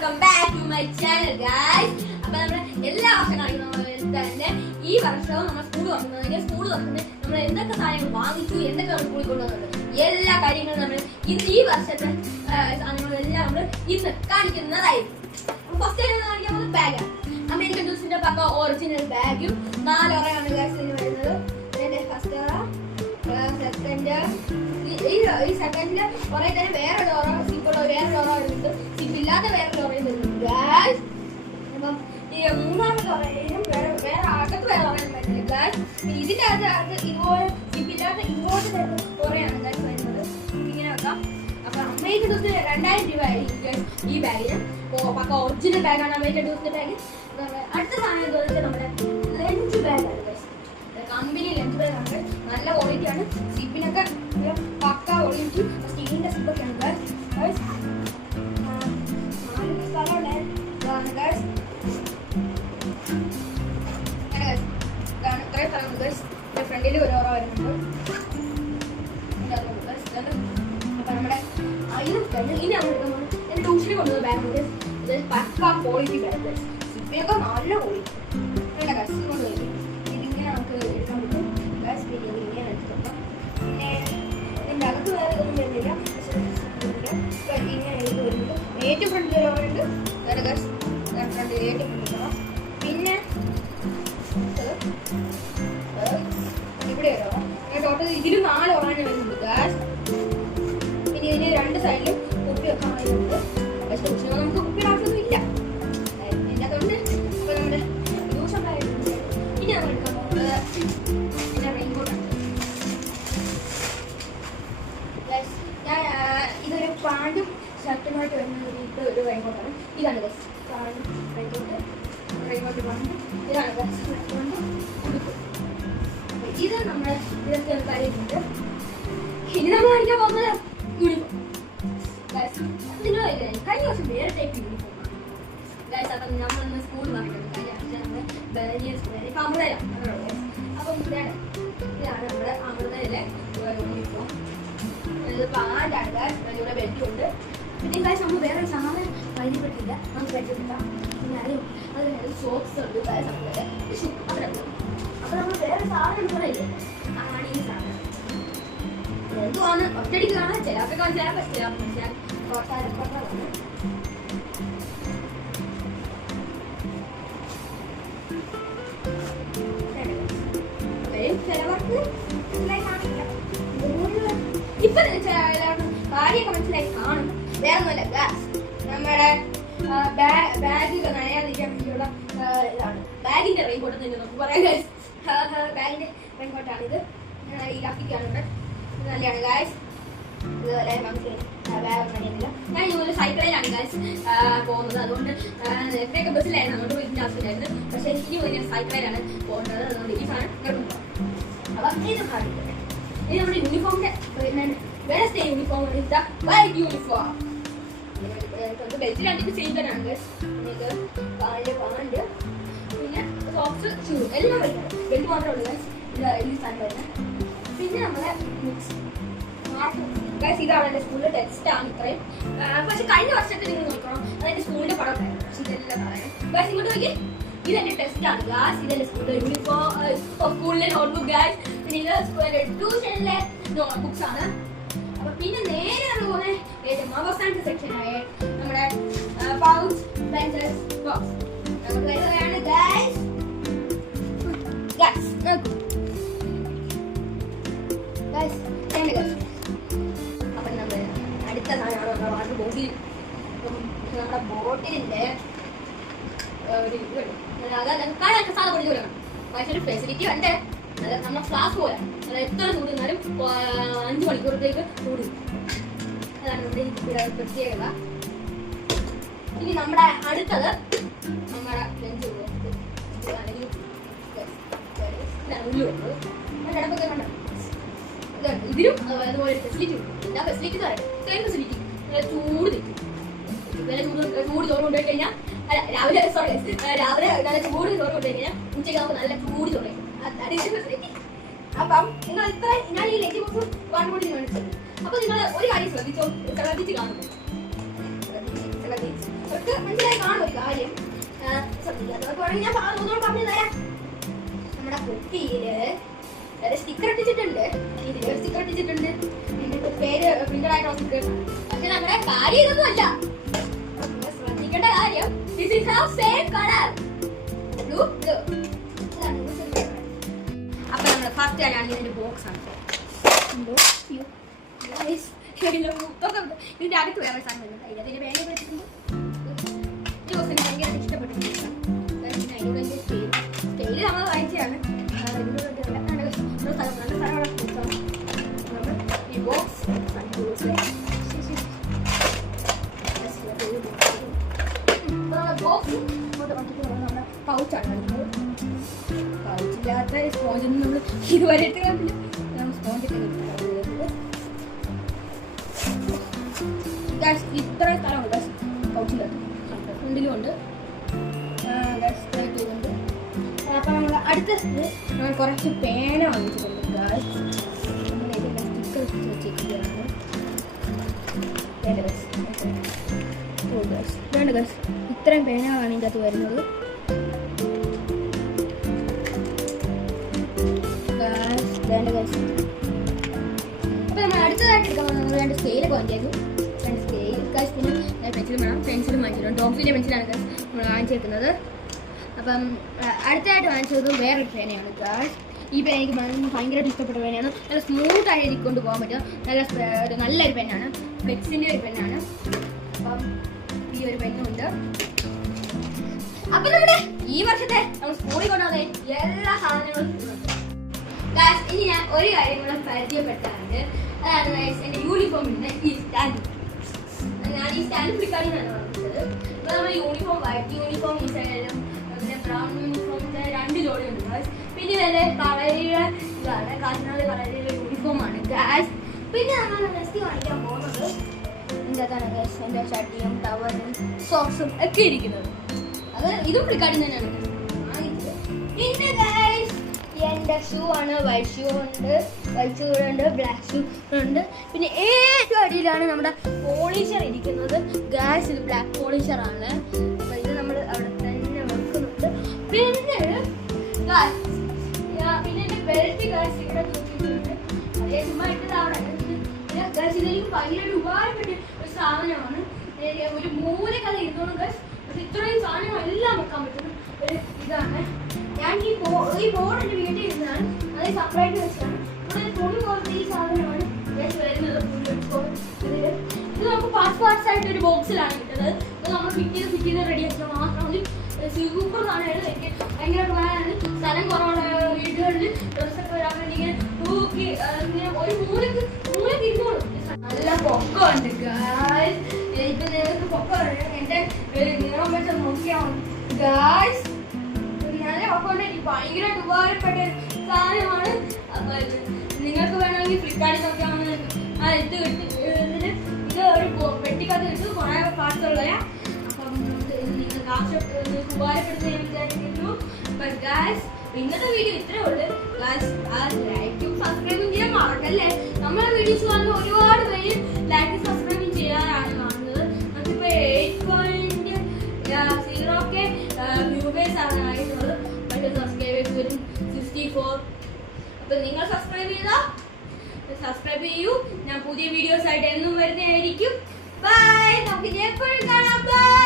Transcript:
Welcome back to my channel guys. അപ്പൊ നമ്മുടെ എല്ലാ വർഷങ്ങളും തന്നെ ഈ വർഷവും നമ്മൾ സ്കൂൾ തുറക്കുന്നത് നമ്മൾ എന്തൊക്കെ സാധനങ്ങൾ വാങ്ങിച്ചു, എന്തൊക്കെ നമ്മൾ സ്കൂളിൽ കൊണ്ടുവന്നുണ്ട്, എല്ലാ കാര്യങ്ങളും നമ്മൾ ഈ വർഷത്തെ സാധനങ്ങളെല്ലാം നമ്മൾ ഇന്ന് കാണിക്കുന്നതായിരിക്കും. ഫസ്റ്റ് ആയിട്ട് കാണിക്കാൻ പോകുന്നത് ബാഗാണ്. അമേരിക്കൻ ടൂൾസിന്റെ പക്ക ഒറിജിനൽ ബാഗും 4 ഒറയാണ് ഗൈസ് ഇതിന് വരുന്നത്. ഫസ്റ്റ് ഒറ, സെക്കൻഡ്, ഈ സെക്കൻഡില് കുറെ തന്നെ വേറെ ഡോറ, സിപ്പുള്ള വേറെ ഡോറ വരുന്നുണ്ട്, സിപ്പില്ലാത്ത വേറെ ഡോറയും വരുന്നുണ്ട് ഗൈസ്. അപ്പം ഈ മൂന്നാമത്തെ ഡോറയും വേറെ അകത്ത് വേറെ ഡോറയും വരുന്നില്ല ഗൈസ്. ഇതിന്റെ അകത്ത് ഇതുപോലെ സിപ്പില്ലാത്ത ഇങ്ങോട്ട് വരുന്ന ഡോറയാണ് ഗൈസ് വരുന്നത്. ഇങ്ങനെ വെക്കാം. അപ്പൊ അമേരിക്കൻ ടൂൾസിന് 2000 രൂപ ആയിരിക്കും ഈ ബാഗിന്. പക്ക ഒറിജിനൽ ബാഗാണ് അമേരിക്കൻ ടൂൾസിന്റെ ബാഗ്. അടുത്ത സാധനം എന്താ വെച്ചാൽ നമ്മുടെ ലഞ്ച് ബാഗാണ് ഗൈസ്. കമ്പനി ലഞ്ച് ബാഗാണ്, നല്ല ക്വാളിറ്റി ആണ്. സിപ്പിനൊക്കെ പക്ക ക്വാളിറ്റി, സ്റ്റീലിന്റെ സിപ്പൊക്കെയാണ് ഗൈസ്. ഇത്രയും സ്ഥലം ഗൈസ്. ഫ്രണ്ടിൽ ഒരു ഓറ വരുന്നുണ്ട്. അപ്പൊ നമ്മുടെ ഇനി നമ്മൾ ട്യൂഷന് കൊണ്ടുവന്ന ബാഗ് ഇത് പക്ക ക്വാളിറ്റി ബാഗ്. സിപ്പിനൊക്കെ നല്ല ക്വാളിറ്റി കൊണ്ടുപോയി ഇതിങ്ങനെ നമുക്ക് എടുക്കാൻ പറ്റും ഗൈസ്. പിന്നെ ഇങ്ങനെ എടുത്തിട്ടുണ്ട്. പിന്നെ ഇതിൻ്റെ അകത്ത് വേറെ ഇതൊന്നും വരുന്നില്ല. ഇങ്ങനെ ഇത് വരുന്നുണ്ട്. ഏറ്റവും ഫ്രണ്ടിൽ വരുന്നുണ്ട് ഗൈസ്. ഫ്രണ്ടിൽ ഏറ്റവും ഫ്രണ്ടിൽ. പിന്നെ ഇവിടെ വരാം. ടോട്ടൽ ഇതിൽ 4 ഓറാണ് വരുന്നുണ്ട് ഗൈസ്. പിന്നെ ഇതിന് 2 സൈഡിലും കുപ്പി വെക്കാൻ വരുന്നുണ്ട്. പക്ഷെ ട്യൂഷന് നമുക്ക് കുപ്പിയുടെ ആവശ്യമൊന്നും ഇല്ല. അതിനകത്തുണ്ട്. അപ്പോൾ നമ്മുടെ ട്യൂഷൻ ബാഗുണ്ട്. ഇനി നമ്മൾ എടുക്കാൻ പോകുന്നത് പിന്നെ റെയിൻകോട്ടാണ്. ഞാൻ ഇതൊരു പാൻറ്റും ഷർട്ടുമായിട്ട് വരുന്ന ഒരു റെയിൻകോട്ടാണ്. ഇതാണ് ഗൈസ് പാൻറ്റും റെയിൻകോട്ട് പാൻറ്റും. ഇതാണ് ഗൈസ് റെയിൻകോട്ട് ഉടുപ്പ്. ഇത് നമ്മുടെ ഇതൊക്കെ കാര്യമുണ്ട്. ഇനി നമ്മൾ കാണിക്കാൻ പോകുന്നത് യൂണിഫോം. നിങ്ങൾ കഴിഞ്ഞ വർഷം വേറെ ടൈപ്പ് യൂണിഫോമാണ് ഗൈസ്. അപ്പം നമ്മളിന്ന് സ്കൂളിൽ വന്നിട്ടുണ്ട്. ഇപ്പം അമൃതയിലാണ്. അപ്പം ഇതാണ് നമ്മുടെ അമൃതയിലെ യൂണിഫോം. ഇത് പാൻറ്റാണ് ഗൈസ്. ഇവിടെ ബെൽറ്റുണ്ട്. പിന്നെ ഗൈസ് നമ്മൾ വേറെ സാധനം പരിചയപ്പെട്ടില്ല, നമുക്ക് പരിചയപ്പെട്ടാം. പിന്നെ അതിന് സോക്സ് ഉണ്ട് ഗൈസ്. നമ്മുടെ ഷൂ അവിടെ ഉണ്ട്. അപ്പൊ നമ്മൾ വേറെ സാധനം എടുക്കണില്ലേ, ആണ് ഈ സാധനം. എന്തുവാണ് ഒറ്റടിക്ക് കാണാൻ ചിലർക്ക് മനസ്സിലാക്കാൻ പറ്റില്ല. ചിലവർക്ക് മനസ്സിലായി കാണില്ല. ഇപ്പൊ കാര്യമൊക്കെ മനസ്സിലായി കാണും. വേറെ ഒന്നുമല്ല ഗ്ലാസ്. നമ്മുടെ ബാഗ് നനയാതിരിക്കാൻ വേണ്ടിയുള്ള ഇതാണ്. ബാഗിന്റെ റെയിൻകോട്ട് തന്നെ നമുക്ക് പറയാം ഗൈസ്. ബാഗിന്റെ റെയിൻകോട്ടാണിത്. ഇലാസ്റ്റിക്കാണ് ഇവിടെ. ഇത് നല്ലതാണ് ഗൈസ്. ഇതുപോലെ നമുക്ക് ബാഗ് നനയുന്നില്ല. ഞാൻ ഇതുപോലെ സൈക്കിളിലാണ് ഗൈസ് പോകുന്നത്. അതുകൊണ്ട് നേരത്തെയൊക്കെ ബസ്സിലായിരുന്നു, അതുകൊണ്ട് വീട്ടിൻ്റെ ആവശ്യമില്ലായിരുന്നു. പക്ഷേ ഇനി ഞാൻ സൈക്കിളിലാണ് പോകുന്നത്. അതുകൊണ്ട് ഈ സാധനം കേട്ടോ. അപ്പം ഇത് കാണിക്കുന്നത് ഇത് നമ്മുടെ യൂണിഫോമിന്റെ Wednesday uniform. White uniform. Belt രണ്ടിട്ട് സെയിം തന്നെയാണ് ഗൈസ്. ഇത് പാൻറ് പിന്നെ സോക്സ് ഷൂ എല്ലാം വരുന്നത്. ബെൽറ്റ് മാത്രമേ ഉള്ളൂ ഗൈസ്. ഈ സാധനം വരുന്നത്. പിന്നെ നമ്മുടെ ബുക്സ് ഗൈസ്. ഇതാണ് എൻ്റെ സ്കൂളിലെ ടെക്സ്റ്റാണ് ഇത്രയും. പക്ഷെ കഴിഞ്ഞ വർഷത്തെ നിങ്ങൾ നോക്കണം, അതെൻ്റെ സ്കൂളിൻ്റെ പടം ഉണ്ടായിരുന്നു. പക്ഷെ ഇതെല്ലാം പറയാം ഗൈസ്. ഇങ്ങോട്ട് നോക്കി, ഇതെൻ്റെ ടെക്സ്റ്റാണ് ഗൈസ്. ഇതെൻ്റെ സ്കൂളിലെ യൂണിഫോം, സ്കൂളിലെ നോട്ട്ബുക്ക് ഗൈസ്. പിന്നെ ഇത് സ്കൂളിലെ ട്യൂഷനിലെ നോട്ട്ബുക്സ് ആണ്. അപ്പൊ പിന്നെ നേരെ അതുപോലെ ഏറ്റവും അവസാനത്തെ സെക്ഷനായ നമ്മുടെ പൗച്ച്, പെൻസിൽസ്, ബോക്സ് നമുക്ക് വരുന്നതാണ് ഗൈസ്. നോക്കൂ ഗൈസ്. അപ്പം നമ്മൾ അടുത്ത സാധനമാണ് വാട്ടർ ബോട്ടിൽ. നമ്മുടെ ബോട്ടിലിൻ്റെ ഒരു കാണാൻ സാധനം പൊടിച്ചു കൊടുക്കണം. പക്ഷേ ഒരു ഫെസിലിറ്റി ഉണ്ട്. നമ്മുടെ ഫ്ലാസ്ക് പോലെ എത്ര ചൂടുന്നാലും 5 മണിക്കൂറത്തേക്ക് ചൂട്. അതാണ് നമ്മുടെ ഇവിടെ പ്രത്യേകത. ഇനി നമ്മുടെ അടുത്തത് നമ്മുടെ ലഞ്ച് ഉള്ളു വരുന്നത്. അതിൻ്റെ ഇടപ്പൊക്കെ കണ്ടോ ഇതുണ്ട്. ഇതിലും അതുപോലെ ഫെസിലിറ്റി ഉണ്ട്. എന്താ ഫെസിലിറ്റി എന്ന് പറയുന്നത്? Same facility. ചൂട് നിൽക്കും. ചൂട് ചോറ് കൊണ്ടുപോയി കഴിഞ്ഞാൽ രാവിലെ നല്ല ചൂട് ചോറ് കൊണ്ടുപോയി കഴിഞ്ഞാൽ ഉച്ചയ്ക്കാകുമ്പോൾ നല്ല ചൂട് ചോറ്. അപ്പം നിങ്ങൾ ഇത്ര ഞാൻ ഈ ലഞ്ച് ബോക്സ് കാണുമ്പോൾ കാണിച്ചത്. അപ്പൊ നിങ്ങൾ ഒരു കാര്യം ശ്രദ്ധിച്ച് കാണുന്നു. നിങ്ങൾക്ക് മനസ്സിലായി കാണും ഒരു കാര്യം. ശ്രദ്ധിക്കാത്തവർക്ക് വേണമെങ്കിൽ ഞാൻ പറഞ്ഞു തരാം. നമ്മുടെ കുട്ടിയില് സ്റ്റിക്കർ ഒട്ടിച്ചിട്ടുണ്ട്, ഇതിലൊരു സ്റ്റിക്കർ ഒട്ടിച്ചിട്ടുണ്ട്, ഇതിന്റെ പേര് പ്രിന്റഡ് ആയിട്ടുള്ള സ്റ്റിക്കർ. പക്ഷെ നമ്മുടെ കാര്യം ഇതൊന്നും അല്ല. ശ്രദ്ധിക്കേണ്ട കാര്യം this is our same color. Look. അപ്പൊ നമ്മുടെ ഫസ്റ്റ് ആണ് ഇതിന്റെ ബോക്സ് ആണ്. ഇതിന്റെ അടുത്ത് വേറെ സാധനം വരുന്നുണ്ട്. ഇതിന്റെ വേണ്ടി വെച്ചിട്ടുണ്ട്. ഈ ബോക്സ് എനിക്ക് ഭയങ്കര ഇഷ്ടപ്പെട്ടിട്ടുണ്ട്. സ്റ്റൈല് നമ്മൾ വാങ്ങിച്ചതാണ്. ഈ ബോക്സ് പൗച്ചാണ്. പൗച്ചില്ലാത്ത സ്പോഞ്ചൊന്നും നമ്മൾ ഇതുവരെ ഇട്ടില്ല. സ്പോഞ്ചൊക്കെ ഇത്ര സ്ഥലമുണ്ട് പൗച്ചില്ലാത്ത. ഫ്രണ്ടിലും ഉണ്ട്. അപ്പൊ നമ്മൾ അടുത്തത് നമ്മൾ കുറച്ച് പേന വാങ്ങിച്ചിട്ടുണ്ട്. ഇത്രയും പേനകളാണ് ഇതിൻ്റെ അകത്ത് വരുന്നത്. അപ്പൊ നമ്മൾ അടുത്തതായിട്ട് എടുക്കാൻ നമ്മൾ 2 സ്കെയിലൊക്കെ വാങ്ങിയായിരുന്നു. 2 സ്കെയിൽ പിന്നെ പെൻസിലും വേണം. പെൻസിലും വാങ്ങിച്ചിട്ടുണ്ട്. ഡോഗ്സിൻ്റെ പെൻസിലാണ് നമ്മൾ വാങ്ങിച്ചേക്കുന്നത്. അപ്പം അടുത്തായിട്ട് വാങ്ങിച്ചത് വേറൊരു പേനയാണ് ഗായ്സ്. ഈ പേന എനിക്ക് ഭയങ്കരമായിട്ട് ഇഷ്ടപ്പെട്ട പേനയാണ്. നല്ല സ്മൂത്തായി എനിക്ക് കൊണ്ടുപോകാൻ പറ്റും. നല്ലൊരു പെന്നാണ്. ഫ്ലെക്സിൻ്റെ ഒരു പെന്നാണ്. അപ്പം ഈ ഒരു പെന്നുണ്ട്. അപ്പൊ നമ്മുടെ ഈ വർഷത്തെ നമ്മൾ സ്കൂളിൽ കൊണ്ടുവന്ന എല്ലാ സാധനങ്ങളും ഗായ്സ്. ഇനി ഞാൻ ഒരു കാര്യം കൂടെ പരിചയപ്പെട്ടാണ്. അതാണ് ഗായ്സ് എൻ്റെ യൂണിഫോമിൻ്റെ ഈ സ്റ്റാൻഡ്. ഞാൻ ഈ സ്റ്റാൻഡ് ഫ്ലിപ്കാർട്ടിൽ നിന്നാണ് വാങ്ങിച്ചത്. അപ്പോൾ നമ്മൾ യൂണിഫോം വൈറ്റ് യൂണിഫോം ഈ സൈഡിലും ബ്രൗൺ യൂണിഫോമിന്റെ 2 ജോഡിയുണ്ട് ഗായ്സ്. പിന്നെ ഇതിന്റെ കളറിയുടെ ഇതാണ് കാഞ്ഞാട് കളറിയുടെ യൂണിഫോമാണ് ഗായ്സ്. പിന്നെ നമ്മൾ നെക്സ്റ്റ് വാങ്ങിക്കാൻ പോകുന്നത് ഇതിൻ്റെ അകത്താണ് ഗായ്സ്. എൻ്റെ ഷർട്ടിയും ടവലും സോക്സും ഒക്കെ ഇരിക്കുന്നത്. അത് ഇതും ഫ്ലിപ്കാർട്ടിൽ തന്നെയാണ് വാങ്ങിച്ചത്. പിന്നെ ഗായ്സ് എൻ്റെ ഷൂ ആണ്. വൈറ്റ് ഷൂ ഉണ്ട്, ബ്ലാക്ക് ഷൂ ഉണ്ട്. പിന്നെ ഏറ്റവും അടിയിലാണ് നമ്മുടെ പോളിഷർ ഇരിക്കുന്നത് ഗായ്സ്. ഇത് ബ്ലാക്ക് പോളിഷർ ആണ്. അപ്പൊ ഇത് നമ്മൾ അവിടെ തന്നെ വെക്കുന്നുണ്ട്. പിന്നെ എന്റെ ബെൽറ്റ് ഗായ്സ് ഇവിടെ നോക്കിയിട്ടുണ്ട്. അതേ ചുമ്മാ ഇട്ടതാണ്. പിന്നെ ഗായ്സ് ഇതെനിക്ക് ഭയങ്കര ഉപകാരപ്പെട്ട ഒരു സാധനമാണ്. ഒരു മൂലക്കഥ ഇരുന്നോളും ഗായ്സ്. പക്ഷെ ഇത്രയും സാധനങ്ങളെല്ലാം വെക്കാൻ പറ്റുന്ന ഒരു ഇതാണ്. ഞാൻ ഈ ബോർഡ് എൻ്റെ വീട്ടിൽ ഇരുന്നാണ്. അത് സെപ്പറേറ്റ് വെച്ചാണ്. ഇവിടെ തുണി പോലത്തെ ഈ സാധനമാണ് വരുന്നത്. ഇത് നമുക്ക് പാർട്സ് ആയിട്ട് ഒരു ബോക്സിലാണ് കിട്ടുന്നത്. ഇത് നമ്മൾ ഫിറ്റ് ചെയ്ത് റെഡിയാക്കിയാൽ മാത്രം മതി. സൂപ്പർ സാധനമാണ്. എനിക്ക് ഭയങ്കര ഉപകാരമാണ്. സ്ഥലം കുറവുള്ള വീടുകളിൽ ഡ്രസ്സൊക്കെ വരാൻ വേണ്ടി ഇങ്ങനെ തൂക്കി ഒരു മൂലക്ക് ഇരുന്നോളും. നല്ല പൊക്കമുണ്ട് ഗായ്സ്. ഇപ്പൊ നിങ്ങൾക്ക് പൊക്കമുണ്ട്. എൻ്റെ നീളം വെച്ച് നോക്കിയാൽ ഗായ്സ്. നല്ല പൊക്കമുണ്ട്. എനിക്ക് ഭയങ്കരമായിട്ട് ഉപകാരപ്പെട്ട സാധനമാണ്. അപ്പൊ നിങ്ങൾക്ക് വേണമെങ്കിൽ ഫ്ലിപ്കാർട്ടിൽ നോക്കിയാൽ ഇത് ഇത് ഒരു പെട്ടിക്കകത്ത് കിട്ടും. കുറെ പാർട്സ് ഉള്ളതാ. അപ്പം നിങ്ങൾക്ക് ഉപകാരപ്പെടുന്ന ഞാൻ വിചാരിക്കുന്നു. ഗായ്സ് ഇന്നത്തെ വീഡിയോ ഇത്രേ ഉള്ളൂ ഗായ്സ്. ലൈക്കും സബ്സ്ക്രൈബും ചെയ്യാൻ മറക്കല്ലേ. നമ്മളെ വീഡിയോസ് കാണുമ്പോൾ ഒരുപാട് പേര് ലൈക്കും സബ്സ്ക്രൈബും ചെയ്യാനാണ് കാണുന്നത്. നമുക്കിപ്പോൾ 8.0K വ്യൂവേഴ്സ് ആണ് ആയിട്ടുള്ളത്. പക്ഷേ സബ്സ്ക്രൈബേഴ്സ് വരും 64. അപ്പം നിങ്ങൾ സബ്സ്ക്രൈബ് ചെയ്യൂ. ഞാൻ പുതിയ വീഡിയോസ് ആയിട്ട് എന്നും വരുന്നതായിരിക്കും. ബൈ. നമുക്ക് എപ്പോഴും കാണാം. ബൈ.